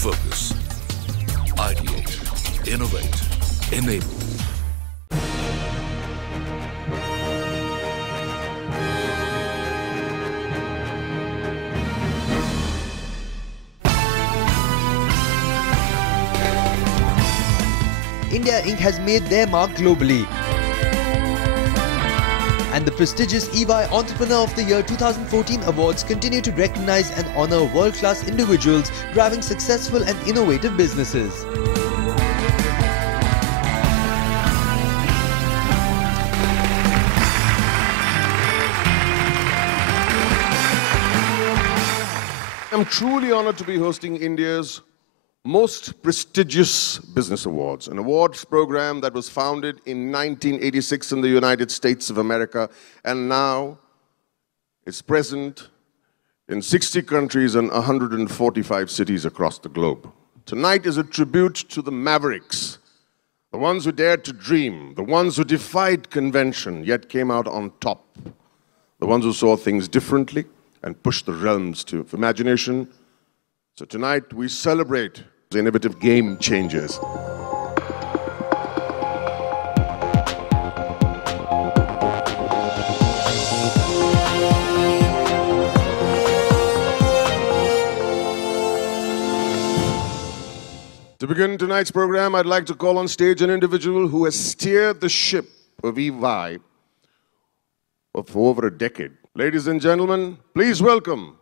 Focus. Ideate. Innovate. Enable. India Inc. has made their mark globally. And the prestigious EY Entrepreneur of the Year 2014 awards continue to recognize and honor world-class individuals driving successful and innovative businesses. I'm truly honored to be hosting India's most prestigious business awards, an awards program that was founded in 1986 in the United States of America, and now it's present in 60 countries and 145 cities across the globe. Tonight is a tribute to the mavericks, the ones who dared to dream, the ones who defied convention yet came out on top, the ones who saw things differently and pushed the realms of imagination. So tonight we celebrate the innovative game changers. To begin tonight's program, I'd like to call on stage an individual who has steered the ship of EY for over a decade. Ladies and gentlemen, please welcome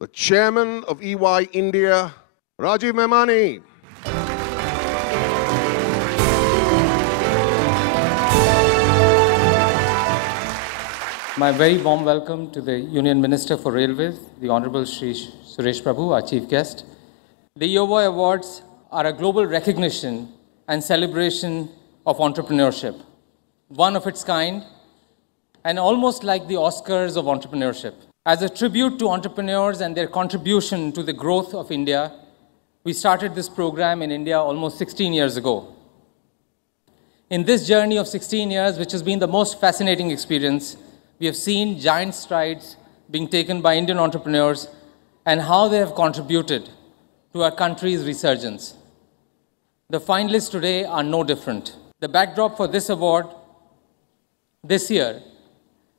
the chairman of EY India, Rajiv Memani. My very warm welcome to the Union Minister for Railways, the Honorable Shri Suresh Prabhu, our chief guest. The EY Awards are a global recognition and celebration of entrepreneurship, one of its kind, and almost like the Oscars of entrepreneurship. As a tribute to entrepreneurs and their contribution to the growth of India, we started this program in India almost 16 years ago. In this journey of 16 years, which has been the most fascinating experience, we have seen giant strides being taken by Indian entrepreneurs and how they have contributed to our country's resurgence. The finalists today are no different. The backdrop for this award this year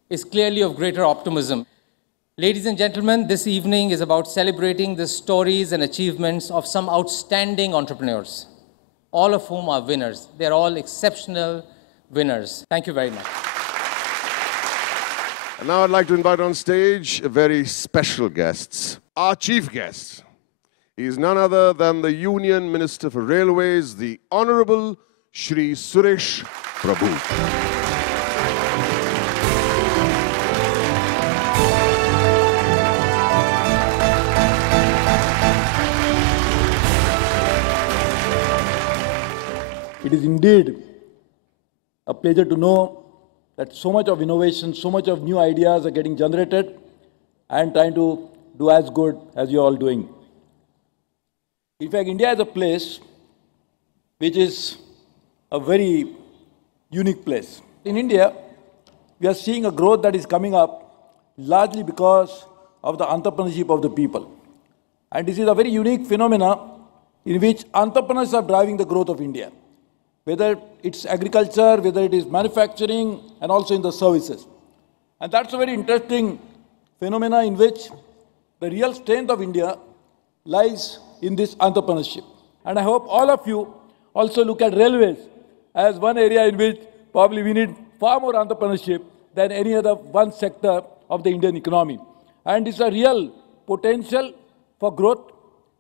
is clearly of greater optimism. Ladies and gentlemen, this evening is about celebrating the stories and achievements of some outstanding entrepreneurs, all of whom are winners. They're all exceptional winners. Thank you very much. And now I'd like to invite on stage a very special guest, our chief guest. He is none other than the Union Minister for Railways, the Honorable Shri Suresh Prabhu. It is indeed a pleasure to know that so much of innovation, so much of new ideas are getting generated and trying to do as good as you are all doing. In fact, India is a place which is a very unique place. In India, we are seeing a growth that is coming up largely because of the entrepreneurship of the people. And this is a very unique phenomena in which entrepreneurs are driving the growth of India, whether it's agriculture, whether it is manufacturing, and also in the services. And that's a very interesting phenomena in which the real strength of India lies in this entrepreneurship. And I hope all of you also look at railways as one area in which probably we need far more entrepreneurship than any other one sector of the Indian economy. And it's a real potential for growth.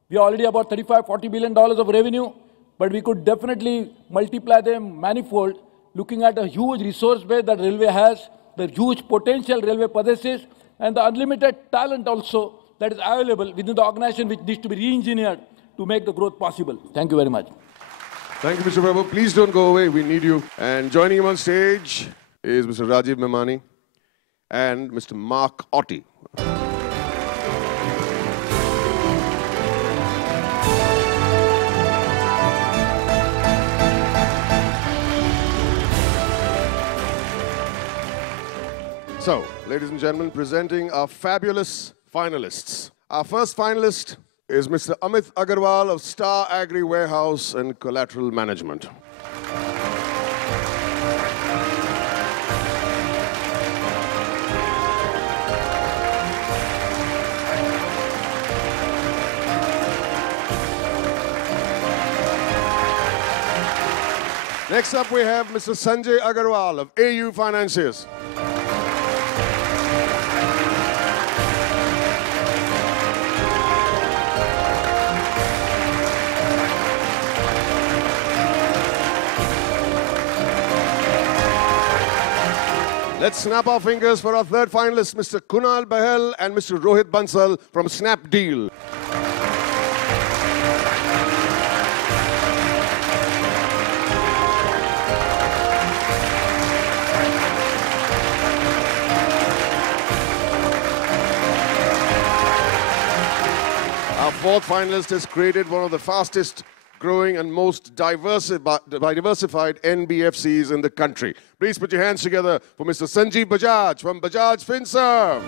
We are already about $35–40 billion of revenue, but we could definitely multiply them manifold, looking at a huge resource base that railway has, the huge potential railway possesses, and the unlimited talent also that is available within the organization, which needs to be re-engineered to make the growth possible. Thank you very much. Thank you, Mr. Prabhu. Please don't go away. We need you. And joining him on stage is Mr. Rajiv Memani and Mr. Mark Otti. So, ladies and gentlemen, presenting our fabulous finalists. Our first finalist is Mr. Amit Agarwal of Star Agri Warehouse and Collateral Management. Next up, we have Mr. Sanjay Agarwal of AU Financiers. Let's snap our fingers for our third finalist, Mr. Kunal Bahel and Mr. Rohit Bansal from Snapdeal. Our fourth finalist has created one of the fastest growing and most diversified NBFCs in the country. Please put your hands together for Mr. Sanjeev Bajaj from Bajaj Finserv.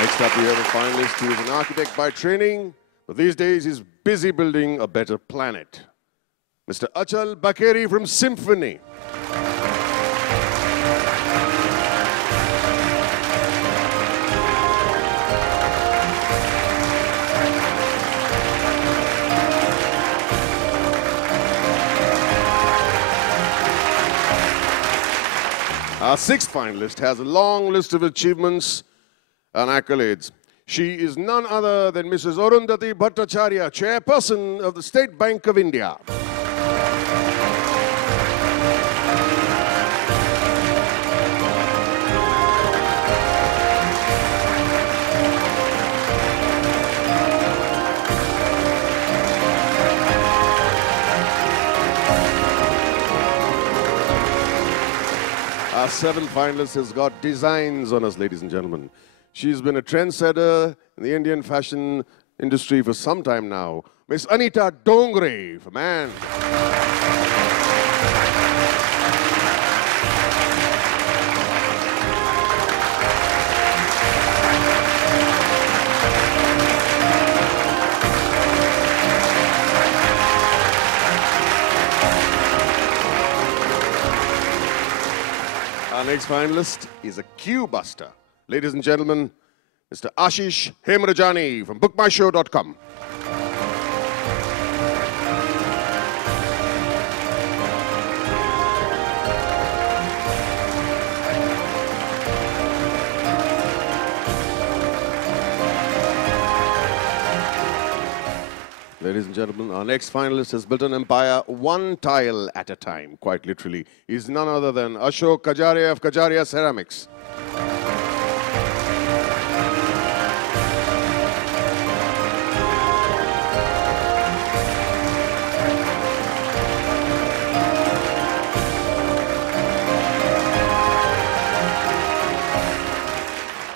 Next up, we have a finalist who is an architect by training, but these days he's busy building a better planet. Mr. Achal Bakeri from Symphony. Our sixth finalist has a long list of achievements and accolades. She is none other than Mrs. Arundhati Bhattacharya, Chairperson of the State Bank of India. Our seventh finalist has got designs on us, ladies and gentlemen. She's been a trendsetter in the Indian fashion industry for some time now. Miss Anita Dongre from Man. Our next finalist is a queue buster. Ladies and gentlemen, Mr. Ashish Hemrajani from bookmyshow.com. Ladies and gentlemen, our next finalist has built an empire one tile at a time, quite literally. He's none other than Ashok Kajaria of Kajaria Ceramics.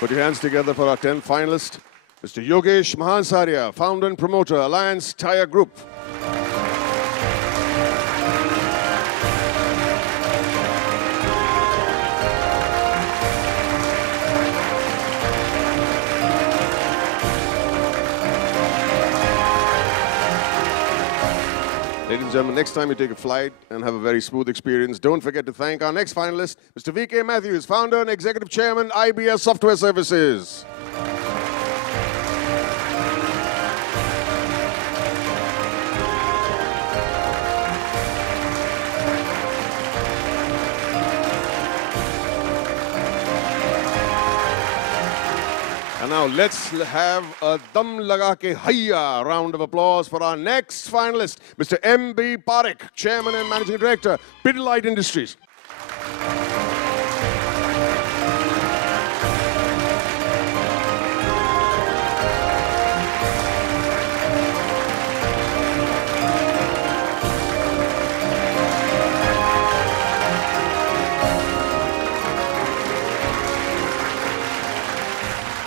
Put your hands together for our 10th finalist, Mr. Yogesh Mahansarya, founder and promoter, Alliance Tire Group. Ladies and gentlemen, next time you take a flight and have a very smooth experience, don't forget to thank our next finalist, Mr. V.K. Matthews, founder and executive chairman, Ibs Software Services. And now let's have a dum laga ke hayya round of applause for our next finalist, Mr. M.B. Parekh, Chairman and Managing Director, Pidilite Industries.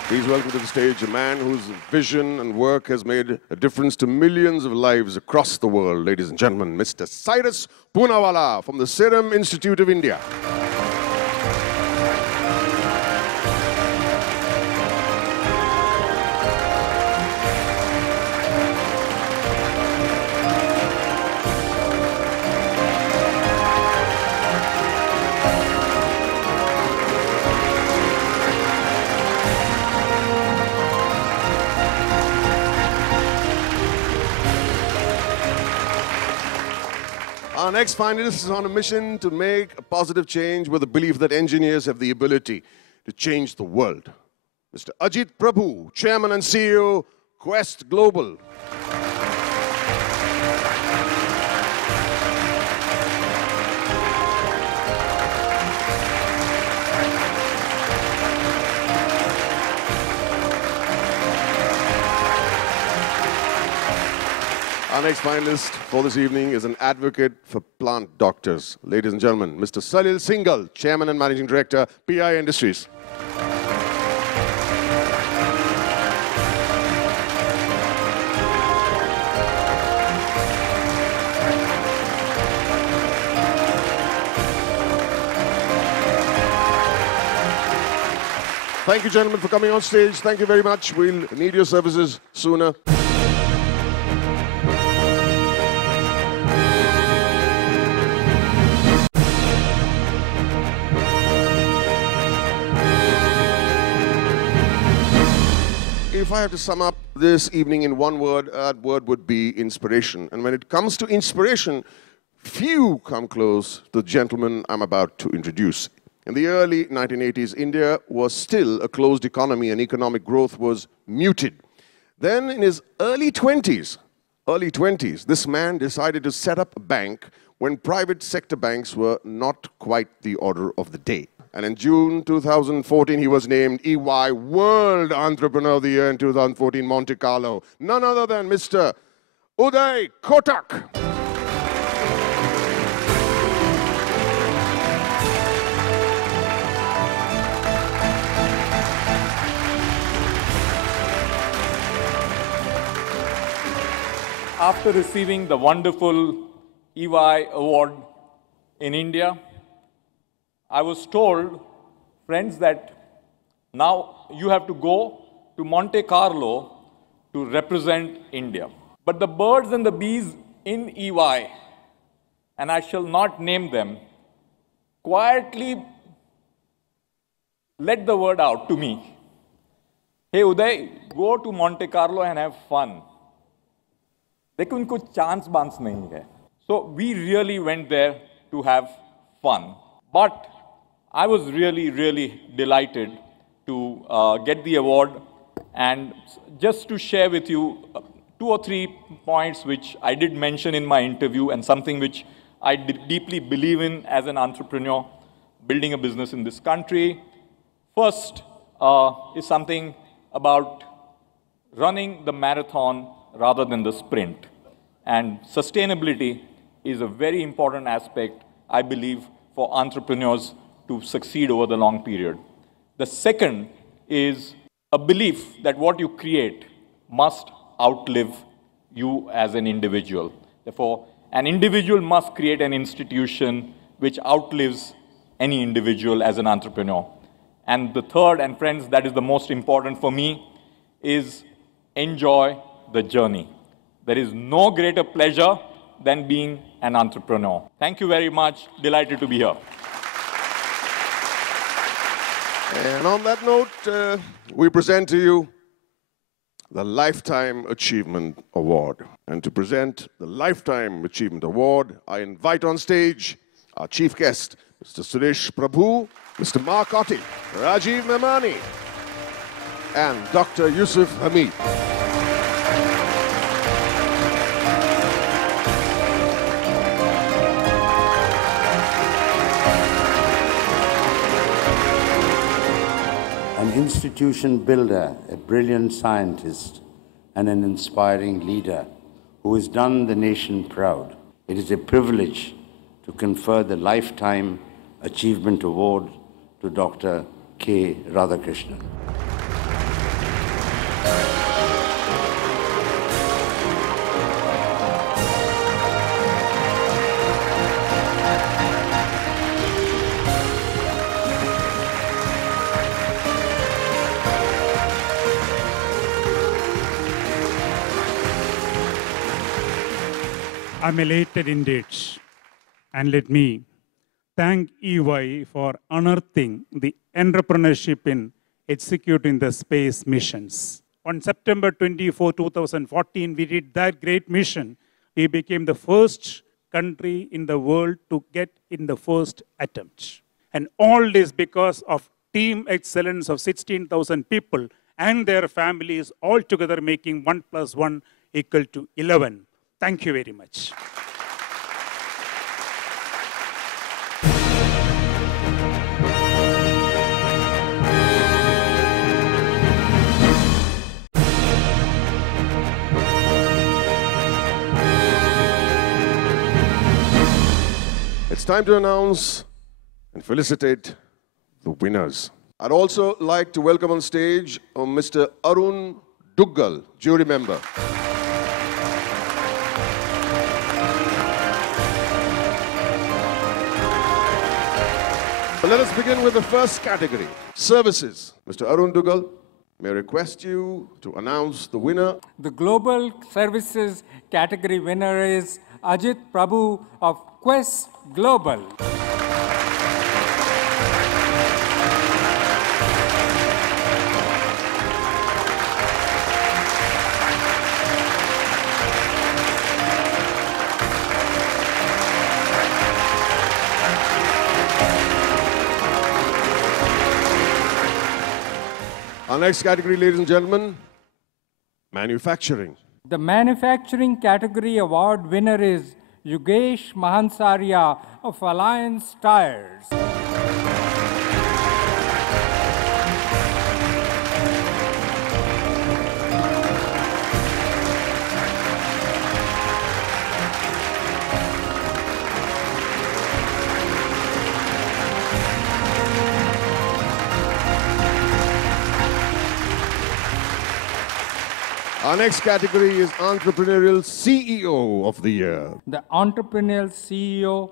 Please welcome to the stage a man whose vision and work has made a difference to millions of lives across the world. Ladies and gentlemen, Mr. Cyrus Poonawalla from the Serum Institute of India. Our next finalist is on a mission to make a positive change with the belief that engineers have the ability to change the world. Mr. Ajit Prabhu, Chairman and CEO, Quest Global. Our next finalist for this evening is an advocate for plant doctors. Ladies and gentlemen, Mr. Salil Singhal, Chairman and Managing Director, PI Industries. Thank you, gentlemen, for coming on stage. Thank you very much. We'll need your services sooner. If I have to sum up this evening in one word, that word would be inspiration. And when it comes to inspiration, few come close to the gentleman I'm about to introduce. In the early 1980s, India was still a closed economy and economic growth was muted. Then in his early 20s, this man decided to set up a bank when private sector banks were not quite the order of the day. And in June 2014, he was named EY World Entrepreneur of the Year in 2014 Monte Carlo. None other than Mr. Uday Kotak. After receiving the wonderful EY award in India, I was told, friends, that now you have to go to Monte Carlo to represent India. But the birds and the bees in EY, and I shall not name them, quietly let the word out to me. Hey Uday, go to Monte Carlo and have fun. लेकिन उनको chance बांस नहीं है. So we really went there to have fun. But I was really delighted to get the award, and just to share with you 2 or 3 points which I did mention in my interview and something which I deeply believe in as an entrepreneur building a business in this country. First is something about running the marathon rather than the sprint. And sustainability is a very important aspect, I believe, for entrepreneurs to succeed over the long period. The second is a belief that what you create must outlive you as an individual. Therefore, an individual must create an institution which outlives any individual as an entrepreneur. And the third, and friends, that is the most important for me, is enjoy the journey. There is no greater pleasure than being an entrepreneur. Thank you very much. Delighted to be here. And on that note, we present to you the Lifetime Achievement Award. And to present the Lifetime Achievement Award, I invite on stage our chief guest, Mr. Suresh Prabhu, Mr. Mark Otti, Rajiv Memani, and Dr. Yusuf Hamid. An institution builder, a brilliant scientist, and an inspiring leader who has done the nation proud. It is a privilege to confer the Lifetime Achievement Award to Dr. K. Radhakrishnan. I'm elated indeed. And let me thank EY for unearthing the entrepreneurship in executing the space missions. On September 24, 2014, we did that great mission. We became the first country in the world to get in the first attempt. And all this because of team excellence of 16,000 people and their families all together making 1 + 1 = 11. Thank you very much. It's time to announce and felicitate the winners. I'd also like to welcome on stage Mr. Arun Duggal, jury member. So let us begin with the first category, services. Mr. Arun Duggal, may I request you to announce the winner. The Global Services category winner is Ajit Prabhu of Quest Global. Our next category, ladies and gentlemen, manufacturing. The manufacturing category award winner is Yugesh Mahansaria of Alliance Tires. Our next category is Entrepreneurial CEO of the Year. The Entrepreneurial CEO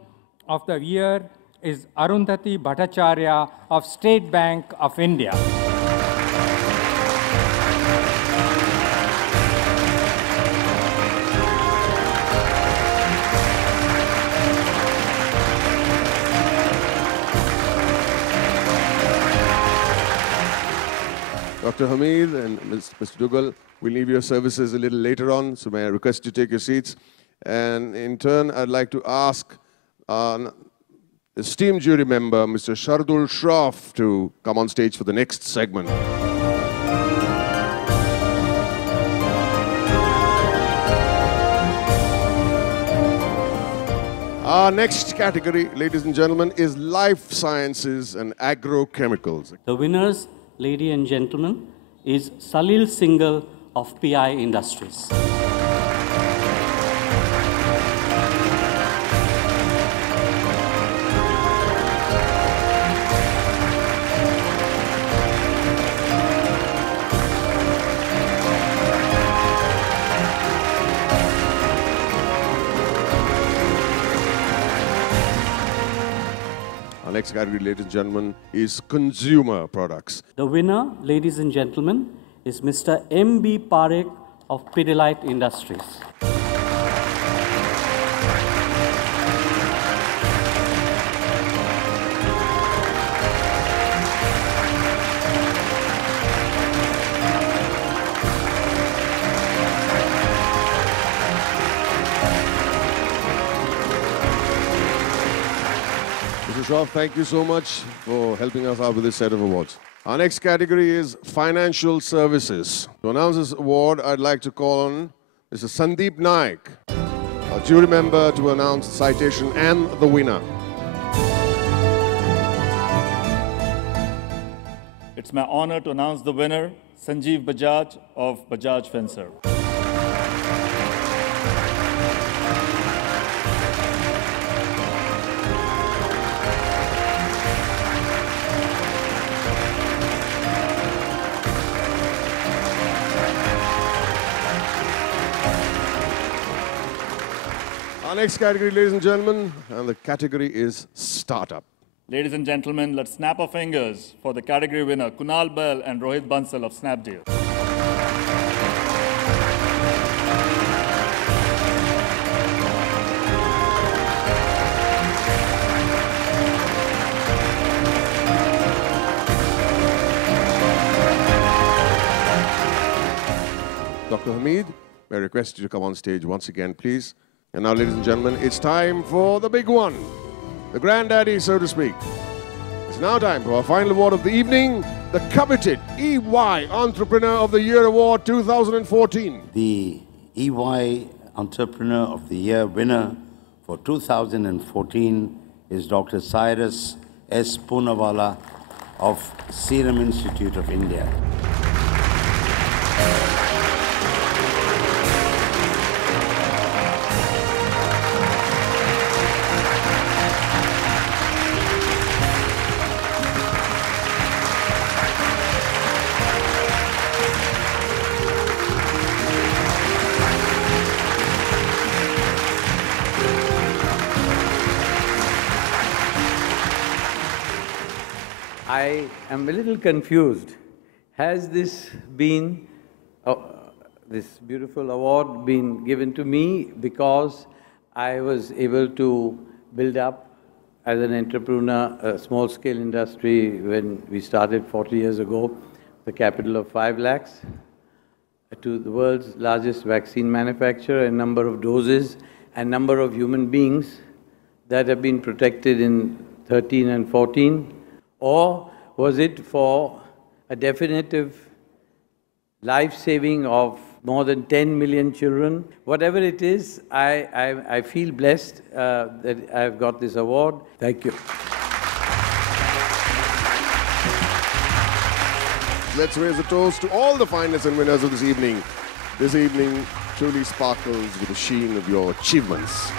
of the Year is Arundhati Bhattacharya of State Bank of India. Dr. Hamid and Mr. Duggal, we'll leave your services a little later on, so may I request you take your seats. And in turn, I'd like to ask esteemed jury member, Mr. Shardul Shroff, to come on stage for the next segment. Our next category, ladies and gentlemen, is life sciences and agrochemicals. The winners, ladies and gentlemen, is Salil Singhal of PI Industries. Our next category, ladies and gentlemen, is consumer products. The winner, ladies and gentlemen, is Mr. M.B. Parekh of Pidilite Industries. Mr. Shroff, thank you so much for helping us out with this set of awards. Our next category is financial services. To announce this award, I'd like to call on Mr. Sandeep Naik, a jury member, to announce the citation and the winner. It's my honor to announce the winner, Sanjeev Bajaj of Bajaj Fencer. Our next category, ladies and gentlemen, and the category is startup. Ladies and gentlemen, let's snap our fingers for the category winner, Kunal Bell and Rohit Bansal of Snapdeal. Dr. Hamid, may I request you to come on stage once again, please. And now, ladies and gentlemen, it's time for the big one, the granddaddy, so to speak. It's now time for our final award of the evening, the coveted EY Entrepreneur of the Year Award 2014. The EY Entrepreneur of the Year winner for 2014 is Dr. Cyrus S. Poonawalla of Serum Institute of India. I am a little confused. Has this been, this beautiful award been given to me because I was able to build up as an entrepreneur a small-scale industry when we started 40 years ago, the capital of 5 lakhs, to the world's largest vaccine manufacturer, a number of doses, and number of human beings that have been protected in 13 and 14? Or was it for a definitive life-saving of more than 10 million children? Whatever it is, I feel blessed that I've got this award. Thank you. Let's raise a toast to all the finalists and winners of this evening. This evening truly sparkles with the sheen of your achievements.